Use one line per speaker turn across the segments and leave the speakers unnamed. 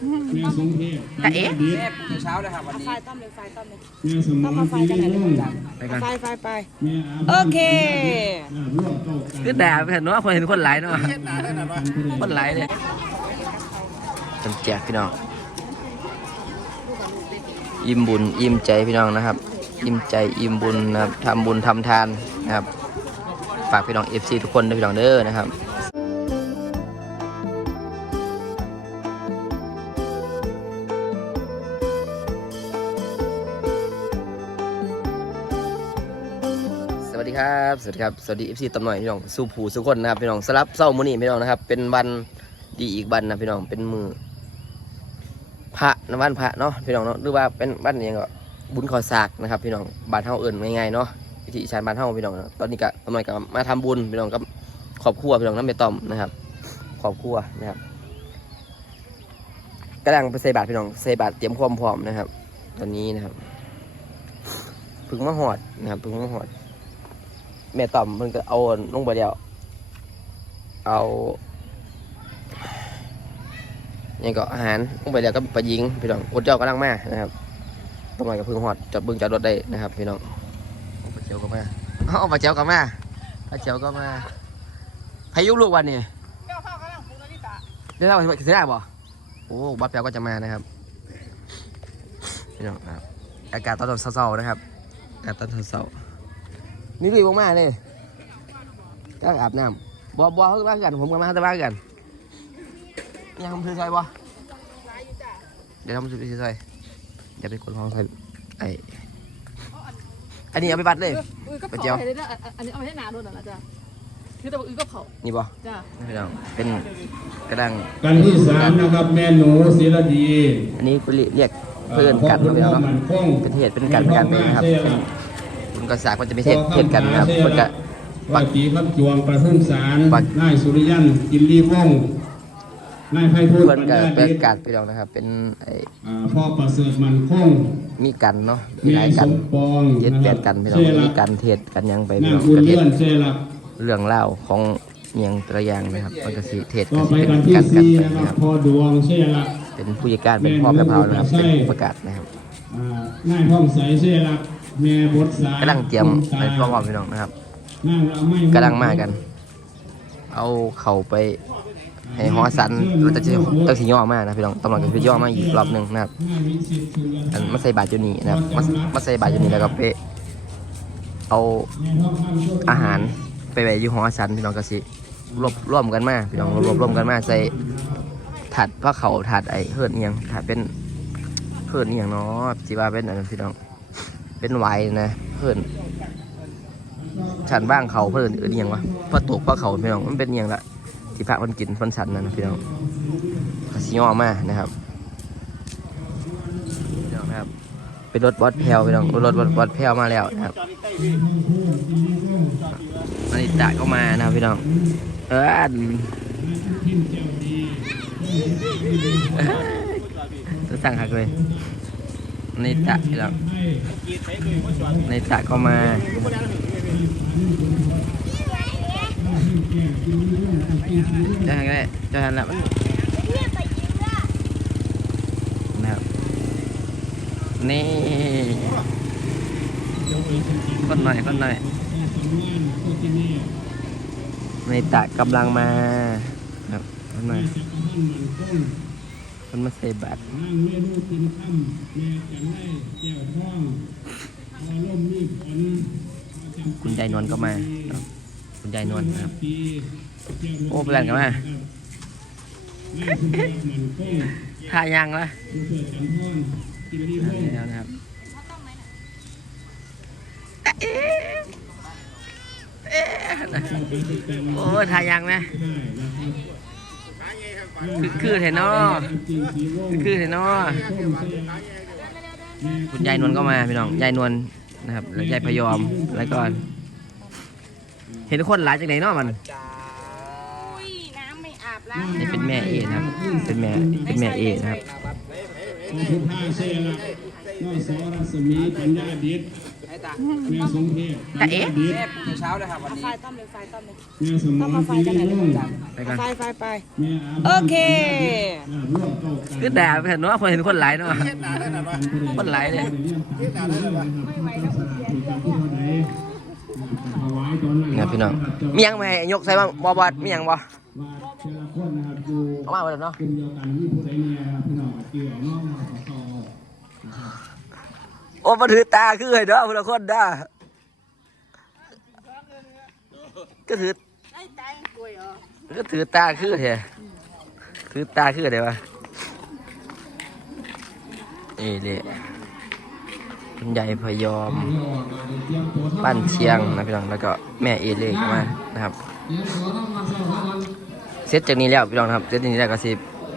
แม่สงเทพ
แต่เอ๊ะ
ดี
แม่ปลุกแต่เช้าเลยครับวันนี้
ไฟต้อมเลยไฟต้อมเลย
แม่สม
ต้อม
ร
มาไฟ
ปี
กันไหน
นี้
เลย
ร่วง
ไปกัน
ไฟไฟไฟ
แม่
โอเค
ร่วมเก้ากัน
คือด่าเห็นว่าคนเห็นคนหลายเนาะคนหลายเลยเป็นแจกพี่น้องอิ่มบุญอิ่มใจพี่น้องนะครับ อิ่มใจอิ่มบุญนะครับทำบุญทำทานนะครับ ฝากพี่น้องเอฟซีทุกคนด้วยพี่น้องเด้อนะครับ ดีครับสวัสดีครับสวัสดีเอฟซีตำหน่อยพี่น้องสู้ผู้สุกคนนะครับพี่น้องสลับเศร้ามื้อนี้พี่น้องนะครับ เป็นวันดีอีกวันนะพี่น้องเป็นมือพระนะวันพระเนาะพี่น้องเนาะหรือว่าเป็นวันนี้ก็บุญขอสากนะครับ พี่น้องบ้านเฮาเอิ่นง่ายๆเนาะวิธีชานบ้านเฮาพี่น้องนะตอนนี้ก็ตำหน่อยก็มาทำบุญพี่น้องกับครอบครัวพี่น้องน้ำเมตอมนะครับครอบครัวนะครับกำลังไปใส่บาตรพี่น้องใส่บาตรเตรียมความพร้อมนะครับ ตอนนี้นะครับพึ่งมาหอดนะครับพึ่งมาหอด แม่ต่อมมันก็เอาลงไปเดียวเอานี่ก็อาหารลงไปเดียวก็ไปยิงพี่น้องอดเจ้ากำลังมานะครับต้องมากับพึ่งหอดจอดบึงจอดรถได้นะครับ พี่น้องปลาเจียวก็มาเอาปลาเจียวก็มาปลาเจียวก็มาพายุลูกวันนี้เดี๋ยวเราเสียได้บ่โอ้บัดแปลก็จะมานะครับพี่น้องนะครับอากาศตอนเช้าๆนะครับอากาศตอนเช้าๆ นี่ลุยมากๆเลยก็อาบน้ำบ่บ่เขาจะบ้ากัน ผมกับมาจะบ้ากันยังทำซื้อใส่บ่เดี๋ยวทำซื้อใส่เดี๋ยวไปกดห้องใส่ไอ้อันนี้เอาไปบัดเลย
อุ้ยก็
ไป
เผา
เจียว
ให้ได้ด้วยอันนี้เอาไปให้นาด้วยนะจ๊ะคือแต่ว่าอุ้ยก็เผา
นี่บ่
จ้ะ
พี่น้องเป็นกระดัง
กันที่สามนะครับแม่หนูศิรดี
อันนี้เรียกเพื่อนกัน
พ่อ
เนาะ
คุณพ่อมันคง
เป็นเหตุเป็นการเป็นการเป็นนะครับเป็ นคุณกษามันจะไม่เหตุเหตุกันนะครับเพื่อนก็
ปฏิครับจวงประทุมสาร
ปัก
นายสุริยันกินรีวงศ์นายไพฑูรย์
เพื่อน
ปัญ
ก็
ญา
เป็น
ดิษ
การพี่น้องนะครับ เป็นไอ้
อ่าพ่อประเสริฐมันคง
มีกันเนาะมี
แม่
หลาย
ส
กัน
มปอง
เย็ดแปดกันพี่น้อง
เส
มี
ลัก
การเทศกันยังไป
นา
พี่
ง
น้อง
บุญ
ประเทศ
เลื่อนเสลัก
เรื่องเล่าวของเมียงตระยางนะครับมันก็สิเทศ
ต่
ก็
อ
สิ
ไป
เป็น
กันที่
การกัน
สี่
ไป
นะค
นะ
รั
ค
บ
รับ
พ่อดวงเสลัก
เป็นผู้จัดการเป็นพ่อแม่พราวนะครับเป็นผู้ประกาศนะครับ
อ่านายห้องใสเสลักแม่บดสาย
กำลังเตรียม
คุณตา
ไปพร้อมๆพี่น้องนะครับ
นางละไม่
กำลังมากัน เอาเข่าไปให้หอสันแล้วจะจะต้องสิย่อมานะพี่น้องตำรวจก็จะย่อมาอีกรอบหนึ่งนะครับ
นายวิสิตสุร
อันมาใส่บาตรอยู่นี่นะครับมามาใส่บาตรอยู่นี่แล้วก็ไปเอา
แม่ห้องพันธุ์
อาหารไปไว้อยู่หอสันพี่น้องก็สิรวบรวมกันมาพี่น้องรวบรวมกันมาใส่ถาดผ้าเขาวถาดไอ้เฮิร์ดเอียงถาดเป็นเฮิร์ดเอียงเนาะสิว่าเป็นอันนั้นพี่น้อง เป็นไวน์นะเฮิร์ดฉันบ้างเขาเพิ่นเอิ้นเอียงวะพระตกพระเขาพี่น้องมันเป็นเอียงละที่พระมันกินฟันสันนั่นพี่น้องก็สิย่อมานะครับพี่น้องครับ เป็นรถวัดแพรวพี่น้องรถวัดวัดแพรวมาแล้วนะครับนาฬิตะก็มานะพี่น้องเออจะสั่งหักเลย นตะพี่น้องนตะก็มาจะหันก็ได้จะหันแล้วนะครับนี่คนหน่อยคนหน่อยในตะกำลังมาครับมันมา มันมาใส่บาตร
นั่งเมนูกินค่ำแม่จันได้แก้วท้องพอล่มมีผล
คุณยายนวลก็มาเนาะคุณยายนวลนะครับ
ปี
โอ้เพื่อนกันมา
แม่คุณแม่มันคง
ท่ายังละ
ลูกเสือจันทอนกินรีวงศ์
แล้วนะครับโอ้ท่ายังไหม คือคือเห็นเนาะ
จริงสีวง
คือคือเห็นเนาะคุณยายนวลก็มาพี่น้องยายนวลนะครับแล้วยายพยอมแล้วก็เห็นคนหลายจากไหนเนาะมัน
อุ้ยน้ำไม่อาบล้าง
นี่เป็นแม่เอนะครับ เป็นแม่เป็นแม่เอนะครับ
พุทธาเสละน้องสอรัศมีปัญญาดิษ แม่สมเพชปัญญาดิษ
เช้าเลยครับวันนี้
ไฟต้มเลยไฟต้มเลย
แม่สมองสีริลุ่ง
ไปกัน
ไฟไฟไป
แม่อา
โอเค
ร่วมเก่ากัน
คือด่าไปเห็นเนาะคนเห็นคนหลายเนาะคนหลายเลยเนี่ยพี่น้องมีหยังไหมยกใส่บ้างบอบอดมีหยังบ่
ว่าแต่ละคนนะครับอยู่
เอามาเลยเนาะ โอ้มาถือตาคือเห็นเนาะคนละคนเด้อก็ถือก็ถือตาคือเถอะถือตาคือเดี๋ยวะเอเล่คุณยายพยอมปั้นเชียงนะพี่น้องแล้วก็แม่เอเล่ก็มานะครับเสร็จจากนี้แล้วพี่น้องครับเสร็จจากนี้แล้วก็สิ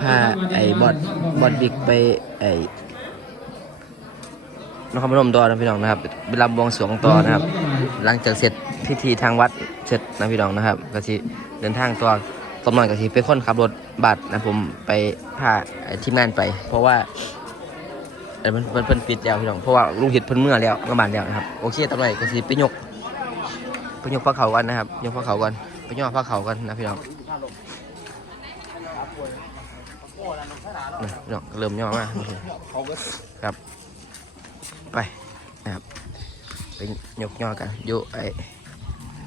พาไอ้บอดบอดบิ๊กไปไอ้ นครพนมต่อนะพี่น้องนะครับไปรำบวงสรวงต่อนะครับ หลังจากเสร็จพิธีทางวัดเสร็จนะพี่น้องนะครับ ก็สิเดินทางต่อสมหน่อยก็สิเป็นคนขับรถบัตรนะผมไปพาทีมงานไป เพราะว่าเอ้ยมันมันเพิ่นปิดแล้วพี่น้องเพราะว่าลุงเห็ดเพิ่นเมื่อแล้วกระบานแล้วนะครับโอเคตอนนี้ก็สิไปยกไปยกพระเขากันนะครับยกพระเขากันไปย่อพระเขากันนะพี่น้องพี่น้องเริ่มย่อมากครับ ไปนะครับไปยกย่อกันอยู่ไอ้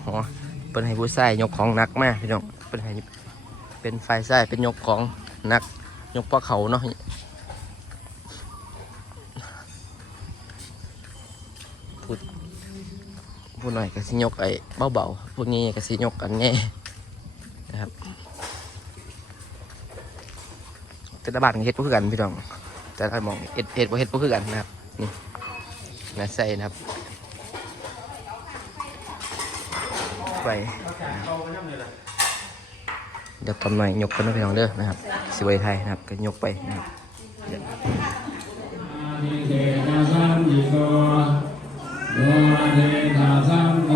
หอเป็นให้ผู้ใส่ยกของหนักมากพี่น้องเป็นให้เป็นไฟใส่เป็นยกของหนัก ยกปลาเขาเนาะพูดพูดหน่อยก็สิยกไอ้เบาๆพวกนี้ก็สิยกกันแน่นะครับแต่ละบ้านก็เฮ็ดบ่คือกันพี่น้องแต่ละมองเฮ็ดเฮ็ดบ่เฮ็ดบ่คือกันนะครับนี่ นะใส่นะครับ ไปเดี๋ยวตอนหน่อยยกกันนะพี่น้องเด้อนะครับสวยไทยนะครับ ก็ยกไปนะครับ
เดชะสัมมิโกโยเดชะสัมโก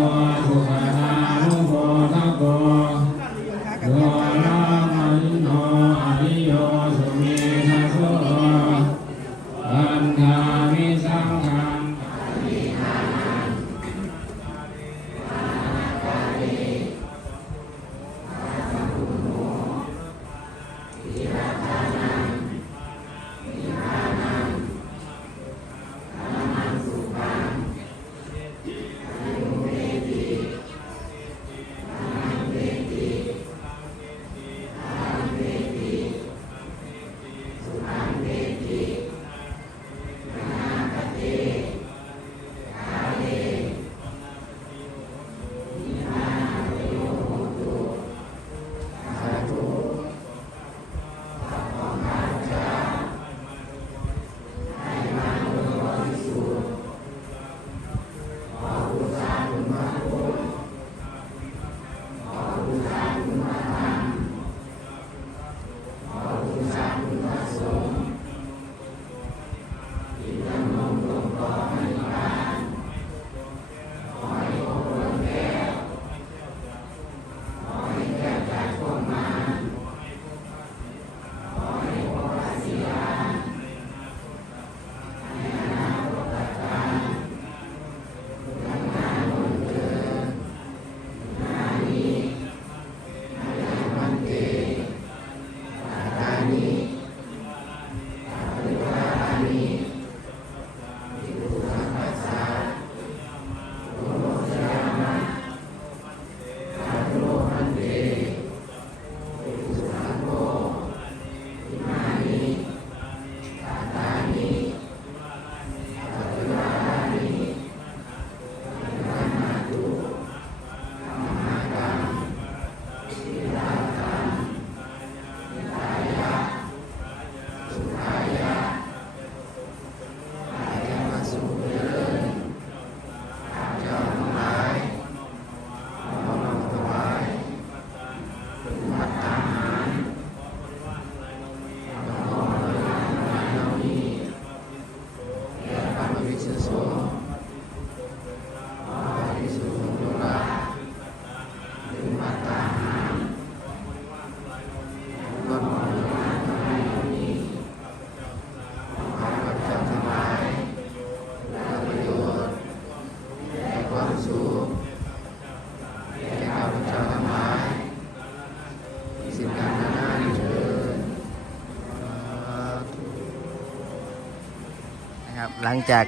หลังจาก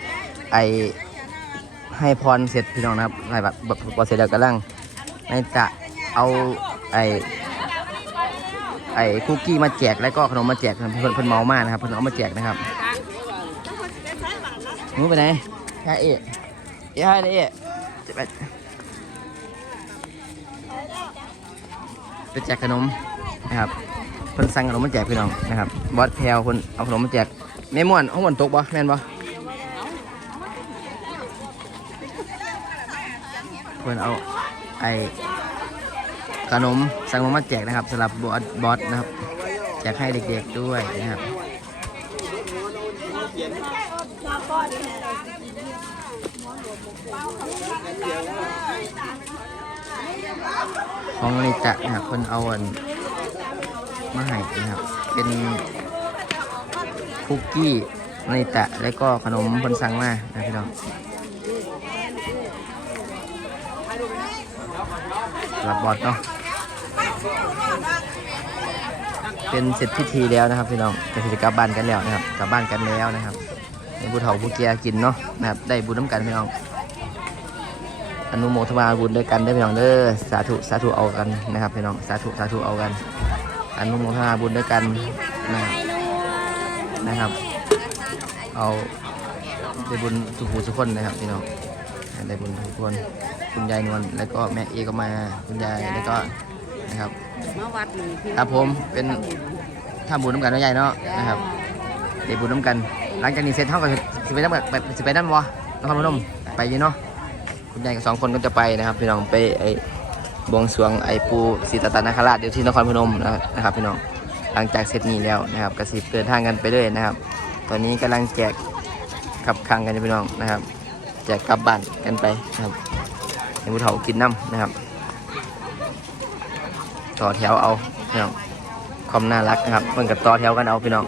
ไอให้พรเสร็จพี่น้องนะครับให้แบบบบพอเสร็จแล้วกำลังในจะเอาไอไอคุกกี้มาแจกแล้วก็ขนมมาแจกนะครับเพิ่นเพิ่นเมามากนะครับเพิ่นเอามาแจกนะครับนู้ไปไหนยายเอ๋ยายเอ๋จะไปไปแจกขนมนะครับเพิ่นสั่งขนมมาแจกพี่น้องนะครับบอสแพลวเพิ่นเอาขนมมาแจกแม่ม่วนห้องม่วนตกบ่แม่นบ่ พิ่นเอาไอขนมสั่งมาแจกนะครับสำหรับบอสบอสนะครับแจกให้เด็กๆด้วยนะครับของนิจะนะครับเพิ่นเอาอันมาให้นะครับ เป็นคุกกี้นิจะแล้วก็ขนมเพิ่นสั่งมานะพี่น้อง สำหรับบอสเนาะเป็นเสร็จพิธีแล้วนะครับพี่น้องจะสิกลับบ้านกันแล้วนะครับกลับบ้านกันแล้วนะครับในบุญเฒ่าผู้แก่กินเนาะนะครับได้บุญน้ำกันพี่น้องอนุโมทนาบุญด้วยกันได้พี่น้องเด้อสาธุสาธุเอากันนะครับพี่น้องสาธุสาธุเอากัน อนุโมทนาบุญด้วยกันนะครับนะครับ เอาได้บุญทุกผู้ทุกคนนะครับพี่น้องได้บุญทุกคน คุณยายนวลแล้วก็แม่เอก็มาคุณยายแล้วก็นะครับ
มาวัดนี่พี่
ครับผมเป็น ทำบุญน้ำกันน้อยใหญ่เนาะนะครับเดี๋ยวบุญน้ำกัน หลังจากนี้เสร็จเท่ากับสิไปน้ำกันไปสิไปน้ำวะนครพนมไปอยี่เนาะคุณยายกับสองคนก็จะไปนะครับ พี่น้องไปไอ้บวงสรวงไอ้ปูศรีตตานคราชเดี๋ยวที่นครพนมนะครับพี่น้องหลังจากเสร็จนี้แล้วนะครับกระสิบเดินทางกันไปเลยนะครับ ตอนนี้กำลังแจกขับคังกันอยู่พี่น้องนะครับ แจกกลับบ้านกันไปนะครับ ให้ผู้เฒ่ากินน้ำนะครับ ต่อแถวเอาพี่น้องความน่ารักนะครับเพิ่นกับต่อแถวกันเอาพี่น้อง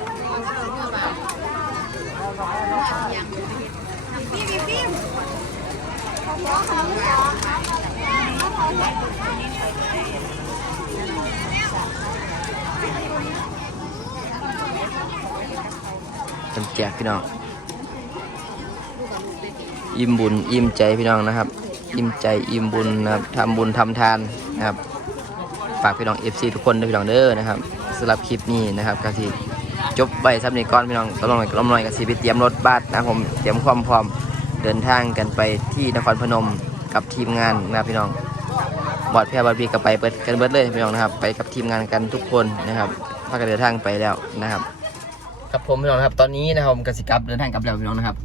จำแจกพี่น้อง อิ่มบุญ อิ่มใจพี่น้องนะครับ อิ่มใจอิ่มบุญนะครับทำบุญทำทานนะครับฝากพี่น้อง FC ทุกคนด้วยพี่น้องเด้อนะครับสำหรับคลิปนี้นะครับกสิจบไปซับนี้ก่อนพี่น้องตลอดกลมหน่อยกสิไปเตรียมรถบัสนะผมเตรียมความพร้อมเดินทางกันไปที่นครพนมกับทีมงานนะครับพี่น้องบอดแพร่บอดบีกับไปเปิดกันเบิดเลยพี่น้องนะครับ ไปกับทีมงานกันทุกคนนะครับพากันเดินทางไปแล้วนะครับ ครับผมพี่น้องครับตอนนี้นะครับผมกสิกับเดินทางกลับแล้วพี่น้องนะครับ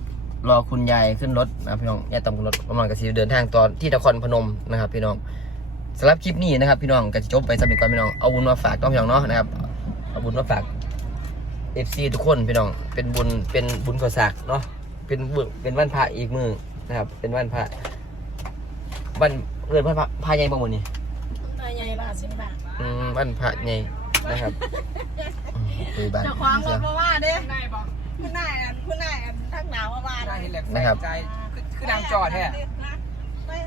รอคุณยายขึ้นรถนะครับพี่น้องยายตำขึ้นรถกำลังกสิเดินทางตอนที่นครพนมนะครับ พี่น้องสำหรับคลิปนี้นะครับ พี่น้องก็จะจบไปสำหรับก่อนพี่น้องเอาบุญมาฝากต้องพี่น้องเนาะนะครับเอาบุญมาฝากเอฟซีทุกคนพี่น้องเป็นบุญเป็นบุญขอสากเนาะเป็นบุญเป็นวันพระอีกมือนะครับ เป็นวันพระวันเกิดวันพระพระใหญ่บ้างวันนี้
ใหญ่บาทสิบบาท
อืมวันพระใหญ่นะครับอืมคุยบ้าน
เจ้าของรถมาว่าเด้นายบอก คุณนายอันคุณนายอันทักหนาวมาว่า
ได้เห็นแหละ
นะครับ
ใจคือคือนางจอดแท้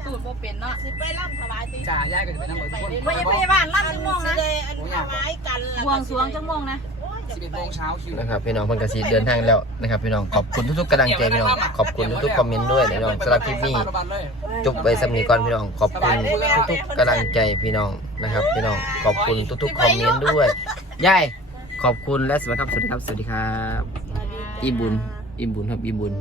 ตูดบ่เป็นเนาะสิไปร่ำถวายตี
จ่าย่ายก็จะไปนั่งหมดทุกคน
ไม่ใช่พยาบาลร่ำจังมงนะอันถวายกันบวงสรวงจังมงนะ
สิบเอ็ดโมงเช้าคิว
นะครับพี่น้องเพิ่นกสีเดินทางแล้วนะครับพี่น้องขอบคุณทุกๆกำลังใจพี่น้องขอบคุณทุกๆคอมเมนต์ด้วยพี่น้องสำหรับคลิปนี้จบไปสำนีก่อนพี่น้องขอบคุณทุกๆกำลังใจพี่น้องนะครับ พี่น้องขอบคุณทุกๆคอมเมนต์ด้วยยายขอบคุณและสวัสดีครับสวัสดีครับสวัสดีครับ อิ่มบุญอิ่มบุญครับอิ่มบุญ